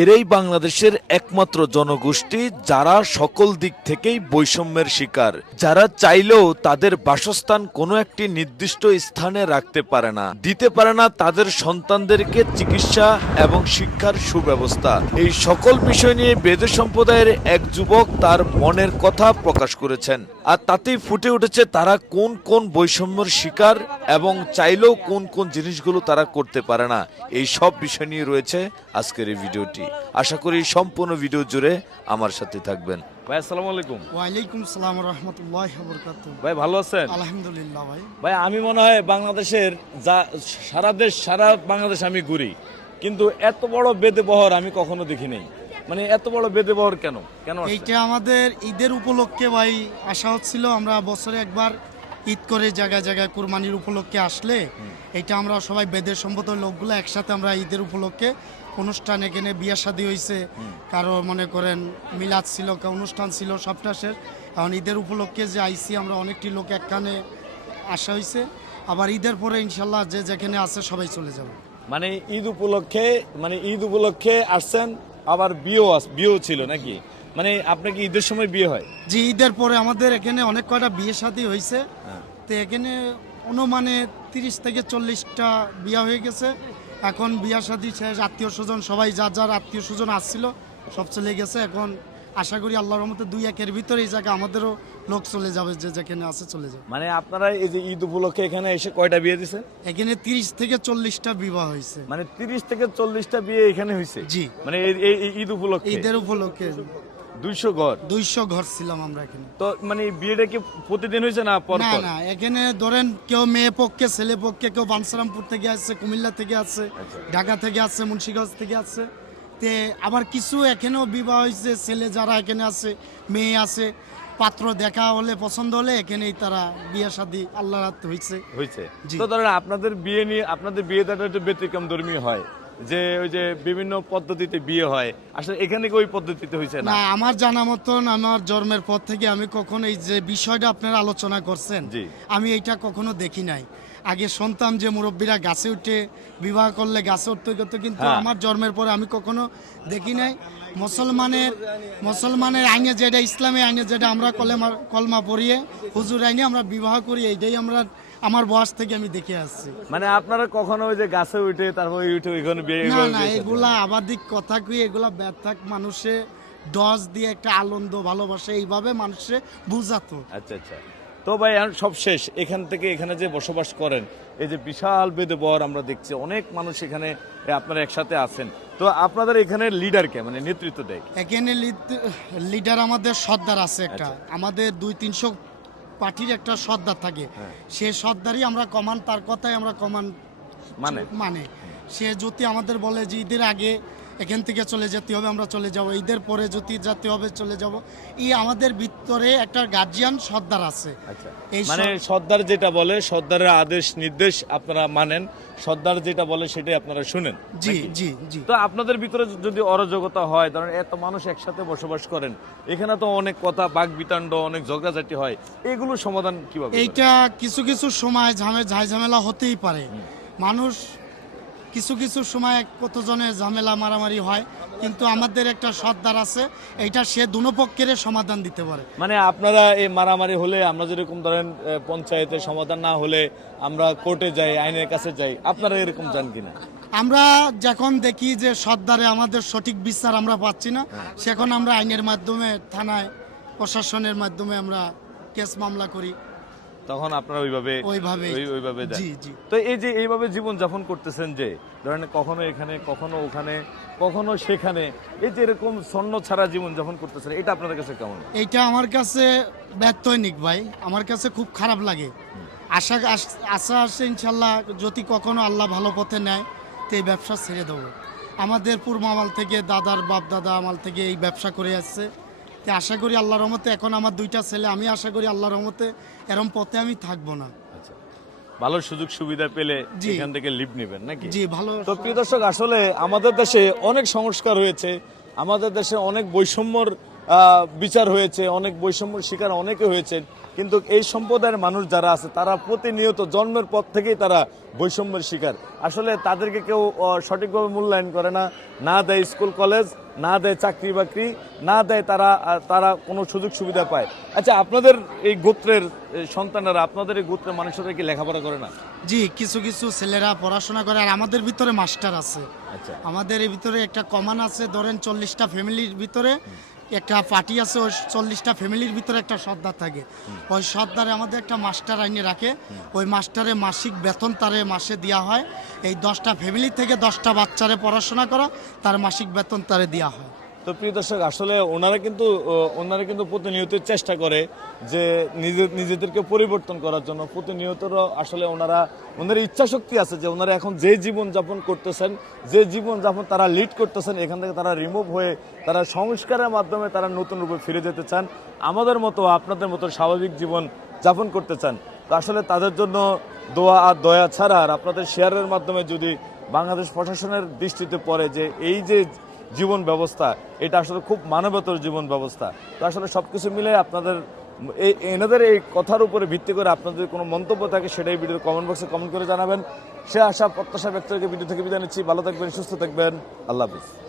এরাই বাংলাদেশের একমাত্র জনগোষ্ঠী যারা সকল দিক থেকেই বৈষম্যের শিকার। যারা চাইলেও তাদের বাসস্থান কোনো একটি নির্দিষ্ট স্থানে রাখতে পারে না। দিতে পারে না তাদের সন্তানদেরকে চিকিৎসা এবং শিক্ষার সুব্যবস্থা। এই সকল বিষয় নিয়ে বেদ সম্প্রদায়ের এক যুবক তার মনের কথা প্রকাশ করেছেন। আর তাতেই ফুটে উঠেছে তারা কোন কোন বৈষম্যের শিকার এবং চাইলেও কোন কোন জিনিসগুলো তারা করতে পারে না। এই সব বিষয় নিয়ে রয়েছে আজকের এই ভিডিওটি। আশা করি সম্পূর্ণ ভিডিও জুড়ে আমার সাথে থাকবেন। ভাই আসসালামু আলাইকুম। ওয়ালাইকুম সালাম রহমতুল্লাহ বরকাত ভাই ভালো আছেন? আলহামদুলিল্লাহ ভাই। ভাই আমি মনে হয় বাংলাদেশের যা সারা দেশ সারা বাংলাদেশ আমি ঘুরি। কিন্তু এত বড় বেদে বহর আমি কখনো দেখি নাই। মানে এত বড় বেদে বহর কেন? কেন আসছে? এইটা আমাদের ঈদের উপলক্ষে ভাই আশা হচ্ছিল আমরা বছরে একবার ঈদ করে জায়গায় জায়গায় কুরবানির উপলক্ষে আসলে এটা আমরা সবাই বেদের সম্মত লোকগুলো একসাথে আমরা ঈদের উপলক্ষে অনুষ্ঠান এখানে বিয়া শাদী হয়েছে কারও মনে করেন মিলাদ ছিল অনুষ্ঠান ছিল, সবটা শেষ। এখন ঈদের উপলক্ষে যে আইসি, আমরা অনেকটি লোক একখানে আসা হয়েছে আবার ঈদের পরে ইনশাল্লাহ যে যেখানে আছে সবাই চলে যাবে। মানে ঈদ উপলক্ষে মানে ঈদ উপলক্ষে আসছেন, আবার বিয়েও বিয়েও ছিল নাকি? মানে আপনার কি ঈদের সময় বিয়ে হয়? যে ঈদের পরে আমাদের এখানে অনেক কয়টা বিয়ে শাদী হয়েছে। তো এখানে অনুমানে তিরিশ থেকে চল্লিশটা বিয়া হয়ে গেছে। এখন বিয়া শাদী শেষ আত্মীয় স্বজন সবাই যার যার আত্মীয় স্বজন আসছিল সব চলে গেছে। এখন আশা করি আল্লাহর রহমতে দুই একের ভিতরে এই জায়গায় আমাদেরও লোক চলে যাবে যে যেখানে আছে চলে যাবে। মানে আপনারা এই যে ঈদ উপলক্ষে এখানে এসে কয়টা বিয়ে দিছেন এখানে তিরিশ থেকে চল্লিশটা বিবাহ হয়েছে। মানে তিরিশ থেকে চল্লিশটা বিয়ে এখানে হয়েছে? জি। মানে এই ঈদ উপলক্ষে? ঈদের উপলক্ষে। দুইশো ঘর? দুইশো ঘর ছিলাম আমরা এখানে। তো মানে বিয়েটা কি প্রতিদিন হয়েছে না পর না না এখানে ধরেন কেউ মেয়ে পক্ষে ছেলে পক্ষে কেউ বানসারামপুর থেকে আসছে কুমিল্লা থেকে আসছে আচ্ছা। ঢাকা থেকে আসছে মুন্সিগঞ্জ থেকে আসছে। তে আবার কিছু এখানেও বিবাহ হয়েছে ছেলে যারা এখানে আছে মেয়ে আছে পাত্র দেখা হলে পছন্দ হলে এখানেই তারা বিয়ে শাদী আল্লাহ রাত হয়েছে হয়েছে তো ধরেন আপনাদের বিয়ে নিয়ে আপনাদের বিয়েটা একটু ব্যতিক্রম ধর্মী হয়। যে ওই যে বিভিন্ন পদ্ধতিতে বিয়ে হয় আসলে এখানে কি ওই পদ্ধতিতে হয়েছে না আমার জানা মতন আমার জন্মের পর থেকে আমি কখনো এই যে বিষয়টা আপনারা আলোচনা করছেন। আমি এইটা কখনো দেখি নাই আগে শুনতাম যে মুরব্বীরা গাছে উঠে বিবাহ করলে গাছে উঠতে করতে কিন্তু হ্যাঁ। আমার জন্মের পরে আমি কখনো দেখি নাই মুসলমানের মুসলমানের আইনে যেটা ইসলামী আইনে যেটা আমরা কলেমা কলমা পড়িয়ে হুজুর আইনে আমরা বিবাহ করি এইটাই আমরা আমার বয়স থেকে আমি দেখে আসছি। মানে আপনারা কখনো ওই যে গাছে উঠে তারপর উঠে ওইখানে বিয়ে না না এগুলা আবাদিক কথা কই এগুলা ব্যথাক মানুষে ডজ দিয়ে একটা আনন্দ ভালোবাসে এইভাবে মানুষে বুঝাতো। আচ্ছা আচ্ছা। তো ভাই এখন সব শেষ। এখান থেকে এখানে যে বসবাস করেন এই যে বিশাল বেদে বর আমরা দেখছি অনেক মানুষ এখানে আপনারা একসাথে আছেন। তো আপনাদের এখানে লিডার কে মানে নেতৃত্ব দেয়? এখানে লিডার আমাদের সর্দার আছে একটা। আচ্ছা। আমাদের দুই তিনশো পার্টির একটা সর্দার থাকে। হ্যাঁ। সে সর্দারই আমরা কমান তার কথাই আমরা কমান মানে? মানে। সে যদি আমাদের বলে যে ঈদের আগে এখান থেকে চলে যেতে হবে আমরা চলে যাব। ঈদের পরে যদি যেতে হবে চলে যাব। এই আমাদের ভিতরে একটা গার্জিয়ান সর্দার আছে। আচ্ছা। মানে সর্দার যেটা বলে সর্দারের আদেশ নির্দেশ আপনারা মানেন। সর্দার যেটা বলে সেটাই আপনারা শুনেন জি জি জি। তো আপনাদের ভিতরে যদি অরাজকতা হয় ধরেন এত মানুষ একসাথে বসবাস করেন এখানে তো অনেক কথা বাক বিতাণ্ড অনেক ঝগড়াঝাটি হয়। এগুলো সমাধান কীভাবে? এইটা কিছু কিছু সময় ঝামে ঝাই ঝামেলা হতেই পারে। মানুষ কিছু কিছু সময় কতজনের ঝামেলা মারামারি হয় কিন্তু আমাদের একটা সর্দার আছে এইটা সে দুনো পক্ষের সমাধান দিতে পারে। মানে আপনারা এই মারামারি হলে আমরা যেরকম ধরেন পঞ্চায়েতে সমাধান না হলে আমরা কোর্টে যাই আইনের কাছে যাই আপনারা এরকম যান কিনা? আমরা যখন দেখি যে সর্দারে আমাদের সঠিক বিচার আমরা পাচ্ছি না সেখন আমরা আইনের মাধ্যমে থানায় প্রশাসনের মাধ্যমে আমরা কেস মামলা করি। তখন আপনারা ওইভাবে। ওইভাবে জি, জি। তো এই যে এইভাবে জীবন যাপন করতেছেন যে ধরেন কখনো এখানে কখনো ওখানে কখনো সেখানে এই যে এরকম স্বর্ণ ছাড়া জীবন যাপন করতেছেন এটা আপনাদের কাছে কেমন? এইটা আমার কাছে ব্যর্থনিক ভাই। আমার কাছে খুব খারাপ লাগে। আশা আশা আসে ইনশাল্লাহ যদি কখনো আল্লাহ ভালো পথে নেয় তো এই ব্যবসা ছেড়ে দেবো। আমাদের পূর্ব আমল থেকে দাদার বাপ দাদা আমাল থেকে এই ব্যবসা করে আসছে। তো আশা করি আল্লাহর রহমতে এখন আমার দুইটা ছেলে আমি আশা করি আল্লাহর রহমতে এরম পথে আমি থাকব না। আচ্ছা। ভালো সুযোগ সুবিধা পেলে। এখান থেকে লিভ নেবেন নাকি? জি ভালো তো প্রিয় দর্শক আসলে আমাদের দেশে অনেক সংস্কার হয়েছে আমাদের দেশে অনেক বৈষম্যর বিচার হয়েছে অনেক বৈষম্যর শিকার অনেকে হয়েছে কিন্তু এই সম্প্রদায়ের মানুষ যারা আছে তারা প্রতিনিয়ত জন্মের পর থেকেই তারা বৈষম্যের শিকার। আসলে তাদেরকে কেউ সঠিকভাবে মূল্যায়ন করে না। না দেয় স্কুল কলেজ না দেয় চাকরি বাকরি না দেয় তারা তারা কোনো সুযোগ সুবিধা পায়। আচ্ছা আপনাদের এই গোত্রের সন্তানেরা আপনাদের এই গোত্রের মানুষেরা কি লেখাপড়া করে না? জি কিছু কিছু ছেলেরা পড়াশোনা করে আর আমাদের ভিতরে মাস্টার আছে। আচ্ছা। আমাদের এই ভিতরে একটা কমান আছে ধরেন চল্লিশটা ফ্যামিলির ভিতরে। একটা পার্টি আছে ওই চল্লিশটা ফ্যামিলির ভিতরে একটা সর্দার থাকে। ওই সর্দারে আমাদের একটা মাস্টার আইনে রাখে। ওই মাস্টারে মাসিক বেতন তারে মাসে দেওয়া হয়। এই দশটা ফ্যামিলি থেকে দশটা বাচ্চারে পড়াশোনা করা তার মাসিক বেতন তারে দেওয়া হয়। তো প্রিয় দর্শক, আসলে ওনারা কিন্তু ওনারা কিন্তু প্রতিনিয়ত চেষ্টা করে যে নিজে, নিজেদেরকে পরিবর্তন করার জন্য। প্রতিনিয়ত আসলে ওনারা, ওনাদের ইচ্ছা শক্তি আছে যে ওনারা এখন যে জীবন যাপন করতেছেন, যে জীবন যাপন তারা লিড করতেছেন, এখান থেকে তারা রিমুভ হয়ে তারা সংস্কারের মাধ্যমে তারা নতুন রূপে ফিরে যেতে চান, আমাদের মতো, আপনাদের মতো স্বাভাবিক জীবন যাপন করতে চান। তো আসলে তাদের জন্য দোয়া আর দয়া ছাড়া আর আপনাদের শেয়ারের মাধ্যমে যদি বাংলাদেশ প্রশাসনের দৃষ্টিতে পড়ে যে এই যে জীবন ব্যবস্থা, এটা আসলে খুব মানবতর জীবন ব্যবস্থা। তো আসলে সব কিছু মিলে আপনাদের এই, এনাদের এই কথার উপরে ভিত্তি করে আপনাদের কোনো মন্তব্য থাকে, সেটাই ভিডিওর কমেন্ট বক্সে কমেন্ট করে জানাবেন। সে আশা, প্রত্যাশা ব্যক্তিকে ভিডিও থেকে বিদায় নিচ্ছি। ভালো থাকবেন, সুস্থ থাকবেন। আল্লাহ হাফিজ।